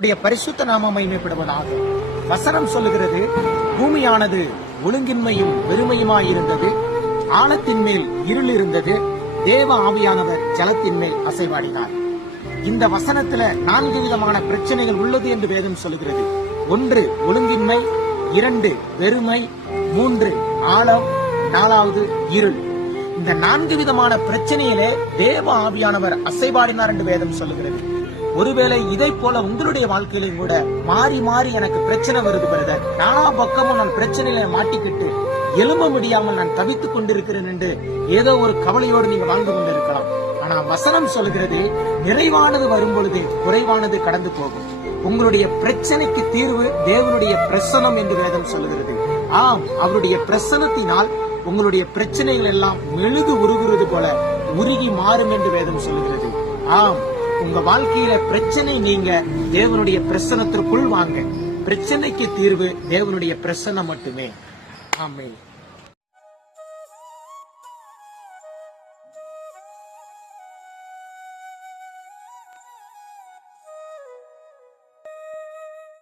உடைய பரிசுத்த நாம மகிமைப்படுவதாக வசனம் சொல்லுகிறது பூமியானது ஒழுங்கின்மையும் வெறுமையுமாயிருந்தது ஆழத்தின் மேல் இருள் இருந்தது தேவ ஆவியானவர் ஜலத்தின் மேல் அசைவாடினார். இந்த வசனத்துல நான்கு விதமான பிரச்சனைகள் உள்ளது என்று வேதம் சொல்லுகிறது. ஒன்று ஒழுங்கின்மை இரண்டு வெறுமை மூன்று ஆழம் நாலாவது இருள். இந்த நான்கு விதமான பிரச்சனையிலே தேவ ஆவியானவர் அசைபாடினார் என்று வேதம் சொல்லுகிறது. ஒருவேளை இதை போல உங்களுடைய வாழ்க்கையிலும் கூட மாறி மாறி எனக்கு பிரச்சனை வருது பிரதர். நானா பக்கமும் நான் பிரச்சனையில மாட்டிக்கிட்டு எலும்ப முடியாமல் நான் தவித்துக் கொண்டிருக்கிறேன் என்று ஏதோ ஒரு கவலையோடு நீங்க வாழ்ந்து கொண்டிருக்கலாம். ஆனா வசனம் சொல்கிறது நிறைவானது வரும் பொழுது குறைவானது கடந்து போகும். உங்களுடைய பிரச்சனைக்கு தீர்வு தேவனுடைய பிரசனம் என்று வேதம் சொல்லுகிறது. ஆம் அவருடைய பிரசனத்தினால் உங்களுடைய பிரச்சனைகள் எல்லாம் மெழுகு உருகுறது போல உருகி மாறும் என்று வேதம் சொல்லுகிறது. ஆம் உங்க வாழ்க்கையில பிரச்சனை நீங்க தேவனுடைய பிரசனத்திற்குள் வாங்க. பிரச்சனைக்கு தீர்வு தேவனுடைய பிரசனம் மட்டுமே. ஆமே